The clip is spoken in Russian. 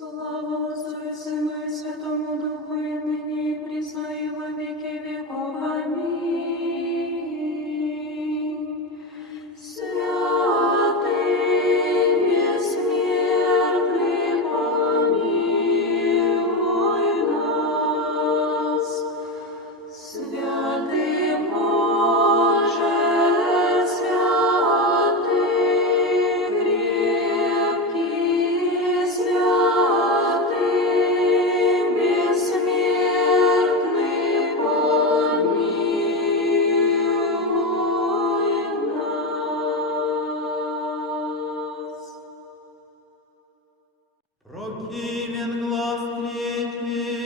Слава Отцу и Сыну и Святому Духу, и ныне и присно и во веки веков. Аминь. Святый бессмертный, помилуй нас. Святый Боже, святый крепкий, святый бессмертный, помилуй нас. Прокимен глаз третий,